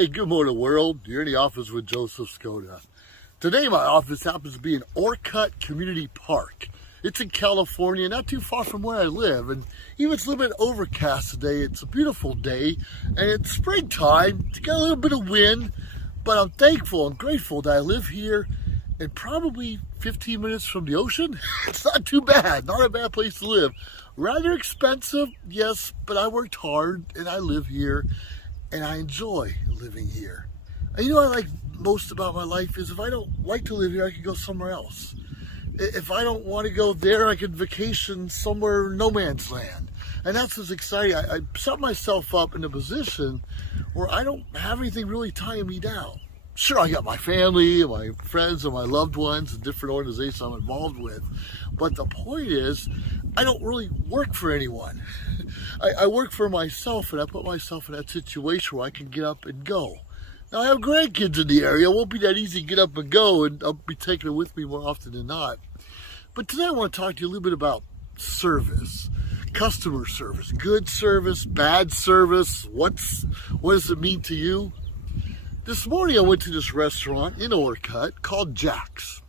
Hey, good morning, world. You're in the office with Joseph Skoda. Today, my office happens to be in Orcutt Community Park. It's in California, not too far from where I live. And even it's a little bit overcast today. It's a beautiful day, and it's springtime. It's got a little bit of wind, but I'm thankful and grateful that I live here and probably 15 minutes from the ocean. It's not too bad, not a bad place to live. Rather expensive, yes, but I worked hard and I live here. And I enjoy living here. And you know what I like most about my life is if I don't like to live here, I can go somewhere else. If I don't want to go there, I can vacation somewhere no man's land. And that's what's exciting. I set myself up in a position where I don't have anything really tying me down. Sure, I got my family, and my friends, and my loved ones, and different organizations I'm involved with. But the point is, I don't really work for anyone. I work for myself, and I put myself in that situation where I can get up and go. Now, I have grandkids in the area. It won't be that easy to get up and go, and I'll be taking it with me more often than not. But today I want to talk to you a little bit about service, customer service, good service, bad service. What does it mean to you? This morning I went to this restaurant in Orcutt called Jack's.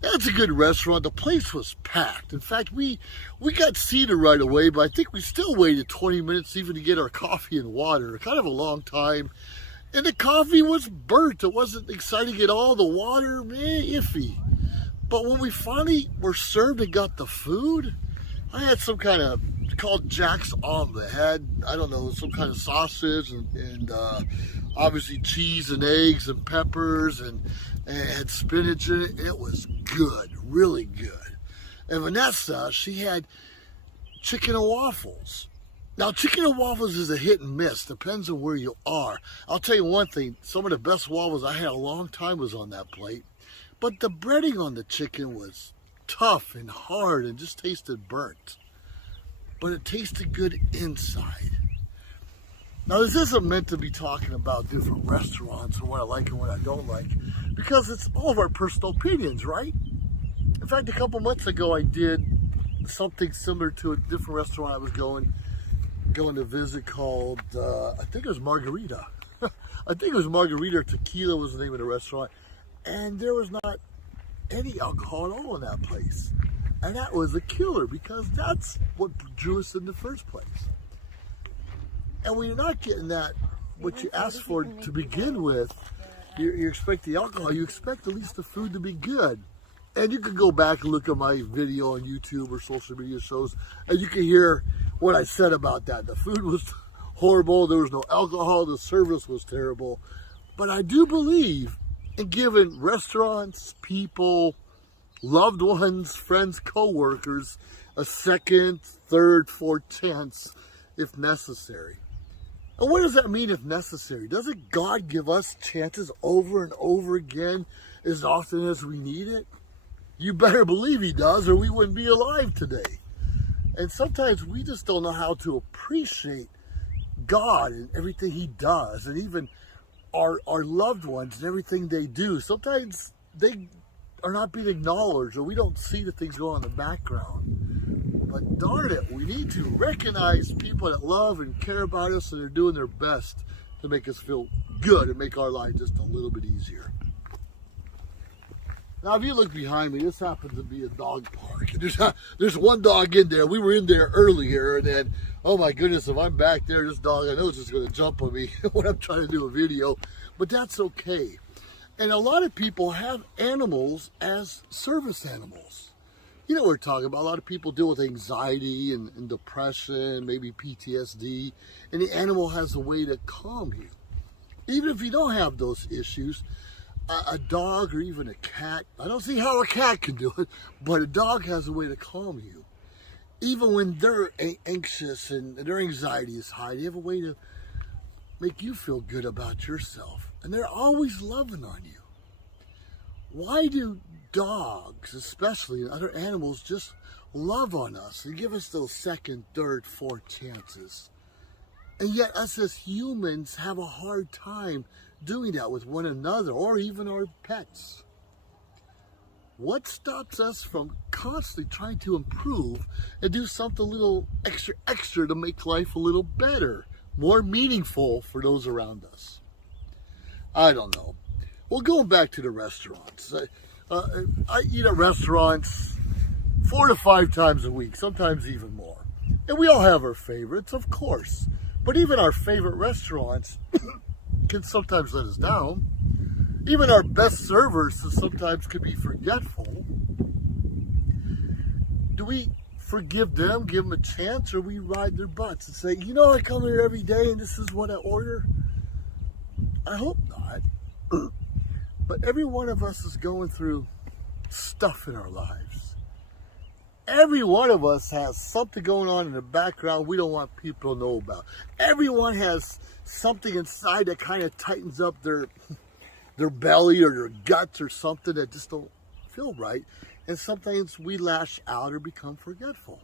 That's a good restaurant. The place was packed. In fact, we got seated right away, but I think we still waited 20 minutes even to get our coffee and water. Kind of a long time. And the coffee was burnt. It wasn't exciting at all. The water, iffy. But when we finally were served and got the food, I had some kind of called Jack's omelet. Had, I don't know, some kind of sausage and obviously cheese and eggs and peppers and had spinach in it. It was good, really good. And Vanessa, she had chicken and waffles. Now, chicken and waffles is a hit and miss. Depends on where you are. I'll tell you one thing. Some of the best waffles I had a long time was on that plate. But the breading on the chicken was tough and hard and just tasted burnt. But it tasted good inside. Now, this isn't meant to be talking about different restaurants and what I like and what I don't like, because it's all of our personal opinions, right? In fact, a couple months ago, I did something similar to a different restaurant I was going to visit called, I think it was Margarita. I think it was Margarita or Tequila was the name of the restaurant. And there was not any alcohol at all in that place. And that was a killer because that's what drew us in the first place. And when you're not getting that, what you asked for to begin with, you expect the alcohol, you expect at least the food to be good. And you can go back and look at my video on YouTube or social media shows, and you can hear what I said about that. The food was horrible, there was no alcohol, the service was terrible. But I do believe in giving restaurants, people, loved ones, friends, co-workers, a second, third, fourth chance if necessary. And what does that mean if necessary? Doesn't God give us chances over and over again as often as we need it? You better believe He does, or we wouldn't be alive today. And sometimes we just don't know how to appreciate God and everything He does, and even our loved ones and everything they do. Sometimes they are not being acknowledged, or we don't see the things going on in the background. But darn it, we need to recognize people that love and care about us and are doing their best to make us feel good and make our life just a little bit easier. Now, if you look behind me, this happens to be a dog park. There's one dog in there. We were in there earlier, and then, oh my goodness, if I'm back there, this dog, I know is just going to jump on me when I'm trying to do a video. But that's okay. And a lot of people have animals as service animals. You know what we're talking about. A lot of people deal with anxiety and depression, maybe PTSD, and the animal has a way to calm you. Even if you don't have those issues, a dog or even a cat, I don't see how a cat can do it, but a dog has a way to calm you. Even when they're anxious and their anxiety is high, they have a way to make you feel good about yourself. And they're always loving on you. Why do dogs, especially, and other animals, just love on us and give us those second, third, fourth chances? And yet us as humans have a hard time doing that with one another or even our pets. What stops us from constantly trying to improve and do something a little extra to make life a little better, more meaningful for those around us? I don't know. Well, going back to the restaurants. I eat at restaurants 4 to 5 times a week, sometimes even more. And we all have our favorites, of course. But even our favorite restaurants can sometimes let us down. Even our best servers sometimes can be forgetful. Do we forgive them, give them a chance, or we ride their butts and say, you know, I come here every day and this is what I order? I hope not. But every one of us is going through stuff in our lives. Every one of us has something going on in the background we don't want people to know about. Everyone has something inside that kind of tightens up their belly or their guts or something that just don't feel right. And sometimes we lash out or become forgetful.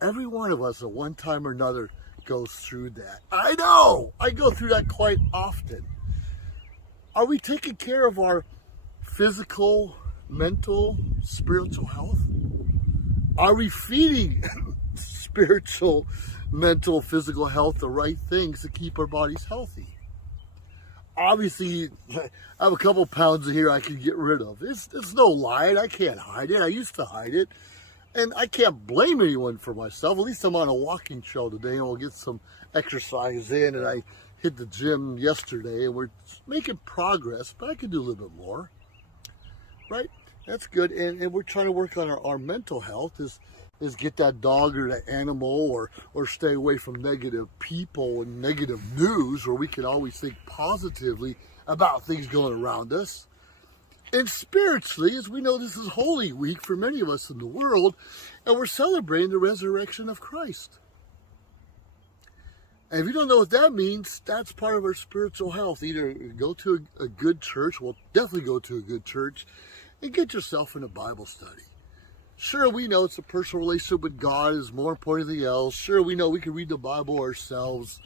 Every one of us at one time or another goes through that. I know! I go through that quite often. Are we taking care of our physical, mental, spiritual health? Are we feeding spiritual, mental, physical health the right things to keep our bodies healthy? Obviously, I have a couple pounds in here I can get rid of. It's no lie. I can't hide it. I used to hide it. And I can't blame anyone for myself. At least I'm on a walking trail today and we'll get some exercise in. And I hit the gym yesterday and we're making progress, but I could do a little bit more. Right? That's good. And we're trying to work on our mental health is get that dog or that animal or stay away from negative people and negative news where we can always think positively about things going around us. And spiritually, as we know, this is Holy Week for many of us in the world, and we're celebrating the resurrection of Christ. And if you don't know what that means, that's part of our spiritual health. Either go to a good church, well, definitely go to a good church, and get yourself in a Bible study. Sure, we know it's a personal relationship with God is more important than anything else. Sure, we know we can read the Bible ourselves.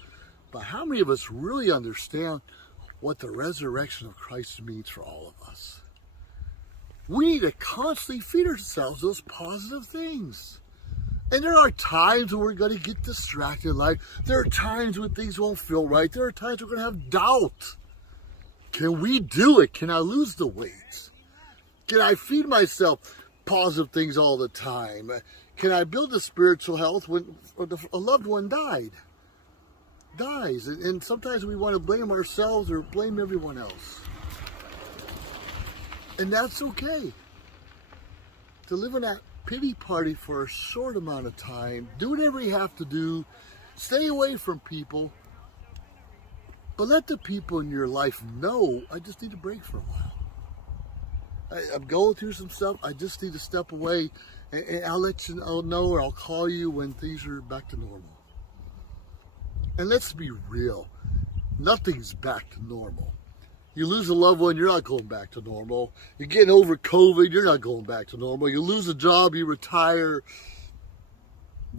But how many of us really understand what the resurrection of Christ means for all of us? We need to constantly feed ourselves those positive things. And there are times when we're going to get distracted in life. There are times when things won't feel right. There are times we're going to have doubt. Can we do it? Can I lose the weight? Can I feed myself positive things all the time? Can I build a spiritual health when a loved one dies? And sometimes we want to blame ourselves or blame everyone else. And that's okay. To live in that pity party for a short amount of time, do whatever you have to do, stay away from people, but let the people in your life know, I just need a break for a while. I'm going through some stuff, I just need to step away, and I'll let you know, or I'll call you when things are back to normal. And let's be real, nothing's back to normal. You lose a loved one, you're not going back to normal. You're getting over COVID, you're not going back to normal. You lose a job, you retire,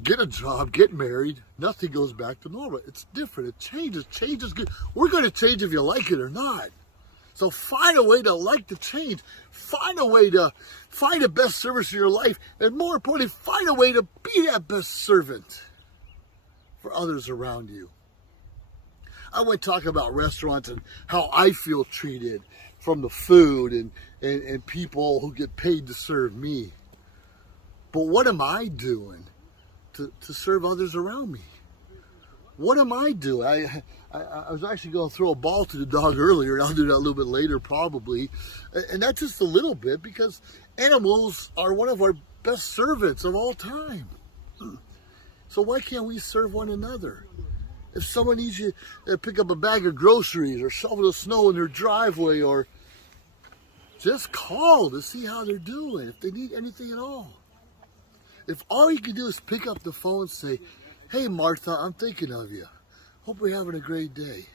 get a job, get married, nothing goes back to normal. It's different, it changes. Change is good. We're going to change if you like it or not. So find a way to like the change. Find a way to find the best service in your life. And more importantly, find a way to be that best servant for others around you. I went talking about restaurants and how I feel treated from the food and people who get paid to serve me. But what am I doing to serve others around me? What am I doing? I was actually going to throw a ball to the dog earlier, and I'll do that a little bit later probably. And that's just a little bit because animals are one of our best servants of all time. So why can't we serve one another? If someone needs you to pick up a bag of groceries or shovel the snow in their driveway, or just call to see how they're doing, if they need anything at all. If all you can do is pick up the phone and say, hey Martha, I'm thinking of you. Hope you're having a great day.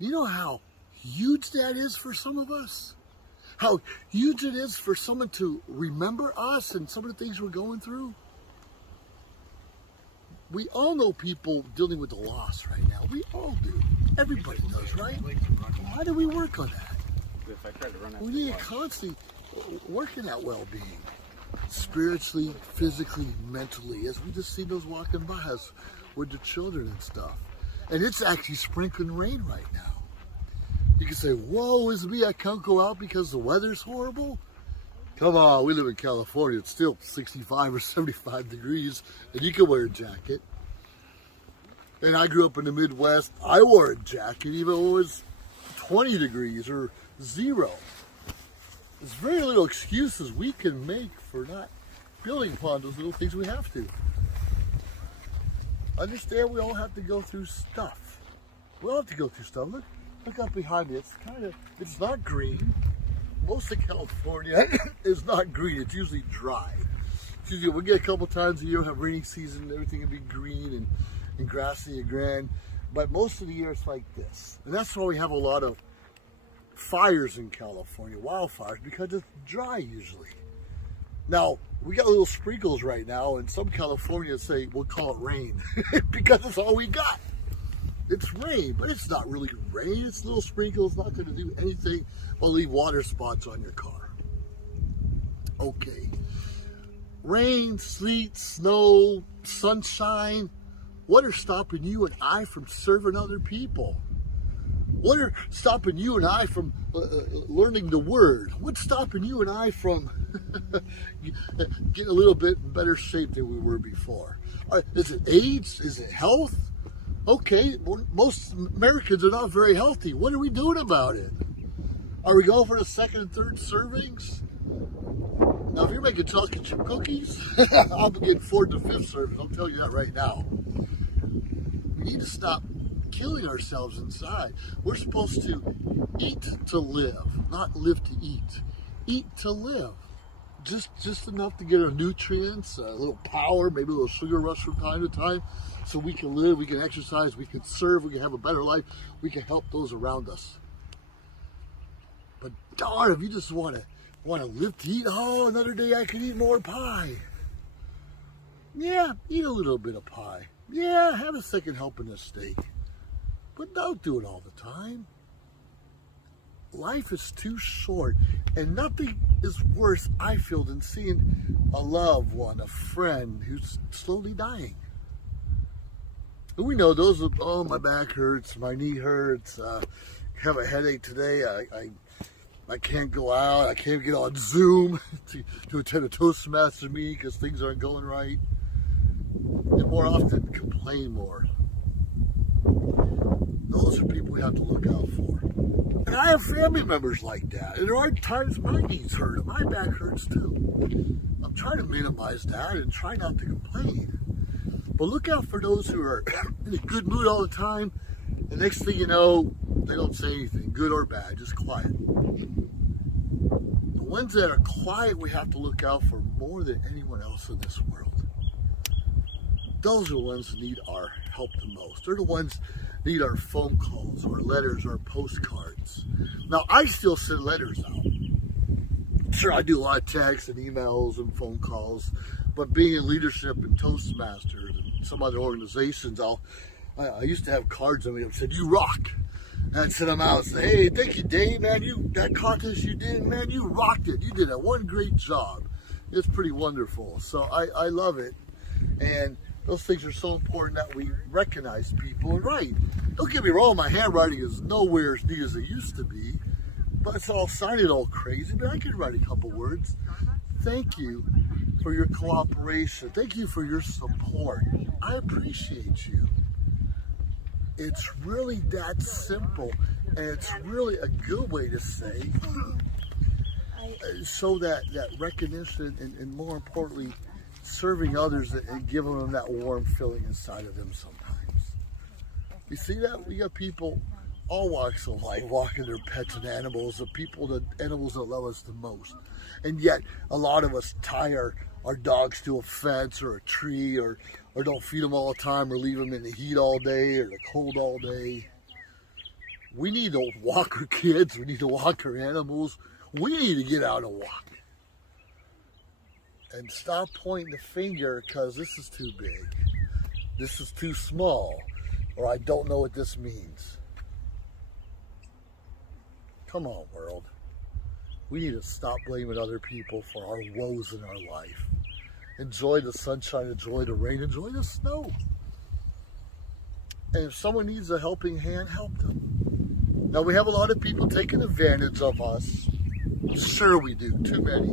You know how huge that is for some of us? How huge it is for someone to remember us and some of the things we're going through? We all know people dealing with the loss right now. We all do. Everybody does, right? How do we work on that? We need to constantly working at well-being. Spiritually, physically, mentally. As we just see those walking by us with the children and stuff. And it's actually sprinkling rain right now. You can say, whoa, is me, I can't go out because the weather's horrible? Come on, we live in California. It's still 65 or 75 degrees, and you can wear a jacket. And I grew up in the Midwest. I wore a jacket even though it was 20 degrees or 0. There's very little excuses we can make for not building upon those little things we have to. Understand we all have to go through stuff. We all have to go through stuff. Look up behind me. It's not green. Most of California is not green. It's usually dry. It's usually, we get a couple times a year, have rainy season, everything will be green and grassy and grand. But most of the year it's like this. And that's why we have a lot of fires in California, wildfires, because it's dry usually. Now, we got little sprinkles right now, and some Californians say we'll call it rain because it's all we got. It's rain, but it's not really rain. It's little sprinkles, not going to do anything but leave water spots on your car. Okay. Rain, sleet, snow, sunshine. What are stopping you and I from serving other people? What are stopping you and I from learning the word? What's stopping you and I from getting a little bit in better shape than we were before? Is it age? Is it health? Okay, most Americans are not very healthy. What are we doing about it? Are we going for the second and third servings? Now, if you're making chocolate chip cookies, I'll be getting fourth and fifth servings. I'll tell you that right now. We need to stop killing ourselves inside. We're supposed to eat to live, not live to eat. Eat to live. Just enough to get our nutrients, a little power, maybe a little sugar rush from time to time, so we can live, we can exercise, we can serve, we can have a better life, we can help those around us. But darn, if you just want to live to eat, oh, another day I can eat more pie. Yeah, eat a little bit of pie. Yeah, have a second helping of steak. But don't do it all the time. Life is too short, and nothing is worse, I feel, than seeing a loved one, a friend who's slowly dying. And we know those are, oh, my back hurts, my knee hurts, have a headache today, I can't go out, I can't get on Zoom to attend a Toastmaster meeting because things aren't going right. And more often, complain more. Those are people we have to look out for. And I have family members like that. And there are times my knees hurt and my back hurts too. I'm trying to minimize that and try not to complain. But look out for those who are in a good mood all the time. The next thing you know, they don't say anything, good or bad, just quiet. The ones that are quiet, we have to look out for more than anyone else in this world. Those are the ones that need our help the most. They're the ones that need our phone calls, our letters, our postcards. Now, I still send letters out. Sure, I do a lot of texts and emails and phone calls, but being in leadership in Toastmasters and some other organizations, I used to have cards on me that said, "You rock." And I'd send them out and say, "Hey, thank you, Dave, man. That contest you did, man, you rocked it. You did one great job." It's pretty wonderful. So I love it. And those things are so important that we recognize people and write. Don't get me wrong, my handwriting is nowhere as neat as it used to be, but it's all signed all crazy, but I can write a couple words. Thank you for your cooperation. Thank you for your support. I appreciate you. It's really that simple, and it's really a good way to say, show that recognition and more importantly, serving others and giving them that warm feeling inside of them sometimes. You see that? We got people, all walks of life, walking their pets and animals, the animals that love us the most. And yet, a lot of us tie our dogs to a fence or a tree or don't feed them all the time or leave them in the heat all day or the cold all day. We need to walk our kids. We need to walk our animals. We need to get out and walk. And stop pointing the finger because this is too big, this is too small, or I don't know what this means. Come on, world. We need to stop blaming other people for our woes in our life. Enjoy the sunshine, enjoy the rain, enjoy the snow. And if someone needs a helping hand, help them. Now, we have a lot of people taking advantage of us. Sure we do, too many.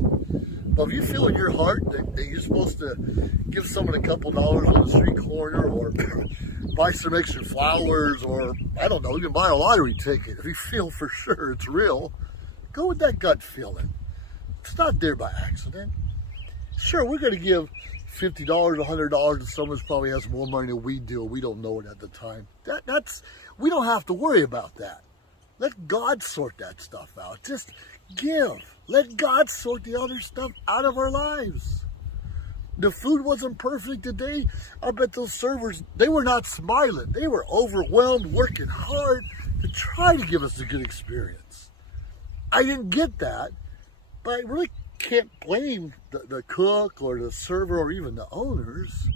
But if you feel in your heart that you're supposed to give someone a couple dollars on the street corner, or buy some extra flowers, or, I don't know, even buy a lottery ticket, if you feel for sure it's real, go with that gut feeling. It's not there by accident. Sure, we're going to give $50, $100 to someone who probably has more money than we do. We don't know it at the time. We don't have to worry about that. Let God sort that stuff out. Just give. Let God sort the other stuff out of our lives. The food wasn't perfect today. I bet those servers, they were not smiling. They were overwhelmed, working hard to try to give us a good experience. I didn't get that, but I really can't blame the cook or the server or even the owners.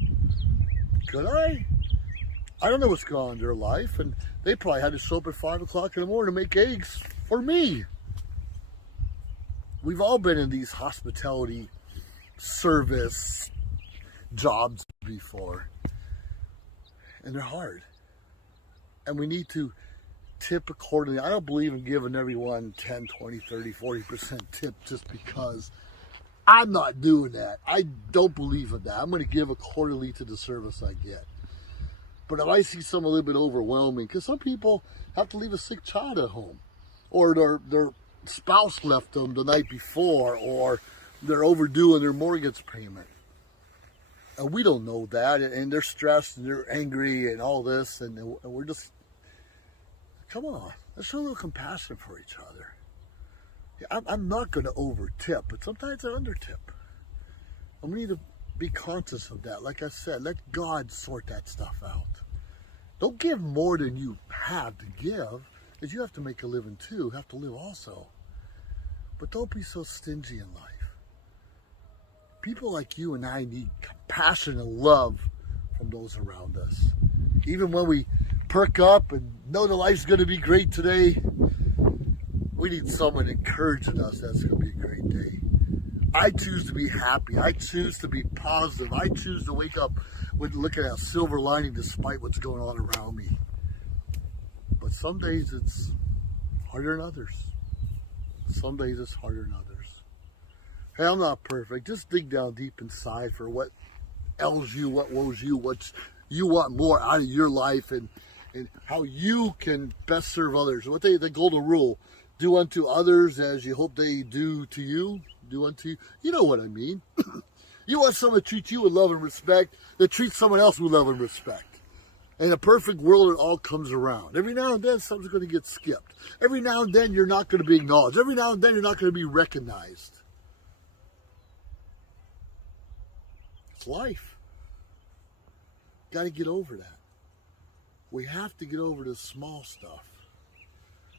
Could I? I don't know what's going on in their life, and they probably had to show up at 5 o'clock in the morning to make eggs for me. We've all been in these hospitality service jobs before, and they're hard. And we need to tip accordingly. I don't believe in giving everyone 10, 20, 30, 40% tip just because. I'm not doing that. I don't believe in that. I'm going to give accordingly to the service I get. But if I see something a little bit overwhelming, because some people have to leave a sick child at home, or their spouse left them the night before, or they're overdue in their mortgage payment. And we don't know that, and they're stressed, and they're angry, and all this, and we're just, come on, let's show a little compassion for each other. I'm not going to over-tip, but sometimes I under-tip. And we need to be conscious of that. Like I said, let God sort that stuff out. Don't give more than you have to give, because you have to make a living too. You have to live also. But don't be so stingy in life. People like you and I need compassion and love from those around us. Even when we perk up and know the life's going to be great today, we need someone encouraging us that's going to be a great day. I choose to be happy. I choose to be positive. I choose to wake up with looking at a silver lining despite what's going on around me. But some days it's harder than others. Some days it's harder than others. Hey, I'm not perfect. Just dig down deep inside for what ails you, what woes you, what you want more out of your life, and how you can best serve others. What the golden rule, do unto others as you hope they do to you. Do unto you. You know what I mean. You want someone to treat you with love and respect, that treats someone else with love and respect. In a perfect world, it all comes around. Every now and then, something's going to get skipped. Every now and then, you're not going to be acknowledged. Every now and then, you're not going to be recognized. It's life. Got to get over that. We have to get over the small stuff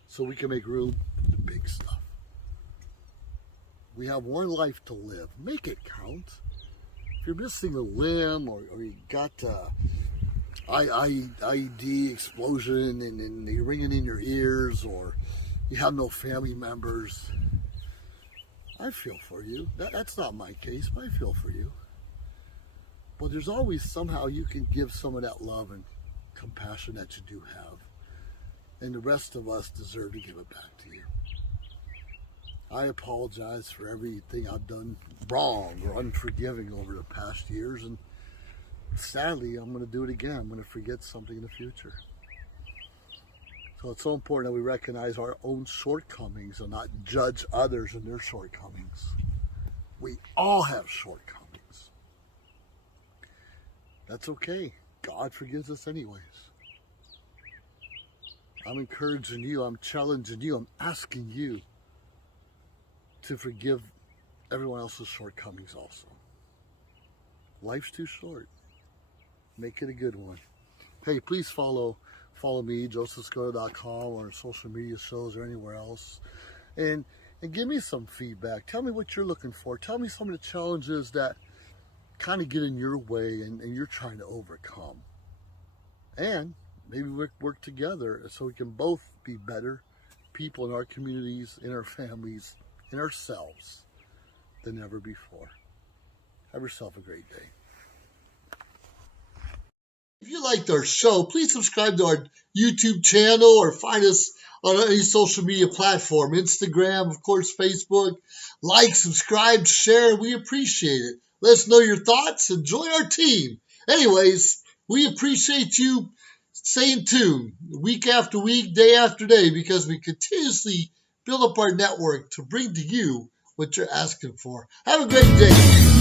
so we can make room for the big stuff. We have one life to live. Make it count. If you're missing a limb, or you got IED explosion and you're ringing in your ears, or you have no family members, I feel for you. That's not my case, but I feel for you. But there's always somehow you can give some of that love and compassion that you do have. And the rest of us deserve to give it back to you. I apologize for everything I've done wrong or unforgiving over the past years, and sadly, I'm going to do it again. I'm going to forget something in the future. So it's so important that we recognize our own shortcomings and not judge others and their shortcomings. We all have shortcomings. That's okay. God forgives us anyways. I'm encouraging you. I'm challenging you. I'm asking you to forgive everyone else's shortcomings also. Life's too short. Make it a good one. Hey, please follow me, josephskoda.com, or social media shows or anywhere else. And give me some feedback. Tell me what you're looking for. Tell me some of the challenges that kind of get in your way and you're trying to overcome. And maybe we work together so we can both be better people in our communities, in our families, in ourselves than ever before. Have yourself a great day. If you liked our show, please subscribe to our YouTube channel or find us on any social media platform, Instagram, of course, Facebook. Like, subscribe, share. We appreciate it. Let us know your thoughts and join our team. Anyways, we appreciate you staying tuned week after week, day after day, because we continuously build up our network to bring to you what you're asking for. Have a great day.